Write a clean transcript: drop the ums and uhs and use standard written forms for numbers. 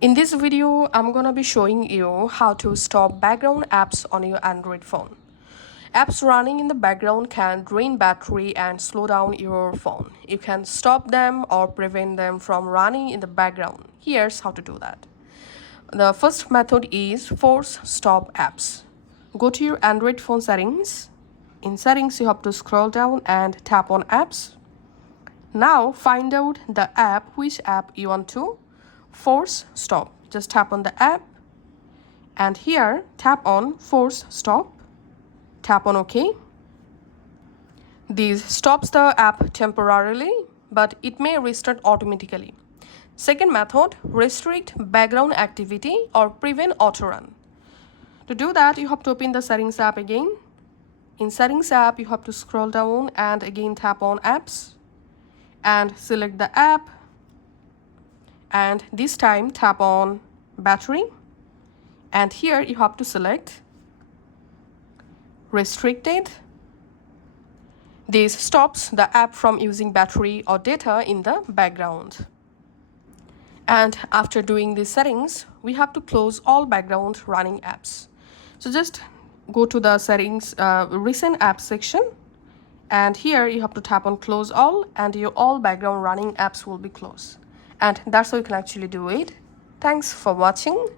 In this video, I'm gonna be showing you how to stop background apps on your Android phone. Apps running in the background can drain battery and slow down your phone. You can stop them or prevent them from running in the background. Here's how to do that. The first method is force stop apps. Go to your Android phone settings. In settings, you have to scroll down and tap on apps. Now find out the app, which app you want to force stop. Just tap on the app and here tap on force stop. Tap on OK. This stops the app temporarily, but it may restart automatically. Second method, restrict background activity or prevent auto run. To do that, you have to open the settings app again. In settings app, you have to scroll down and again tap on apps and select the app, and this time tap on battery, and here you have to select restricted. This stops the app from using battery or data in the background. And after doing these settings, we have to close all background running apps. So just go to the settings recent apps section, and here you have to tap on close all, and your all background running apps will be closed. And that's how you can actually do it. Thanks for watching.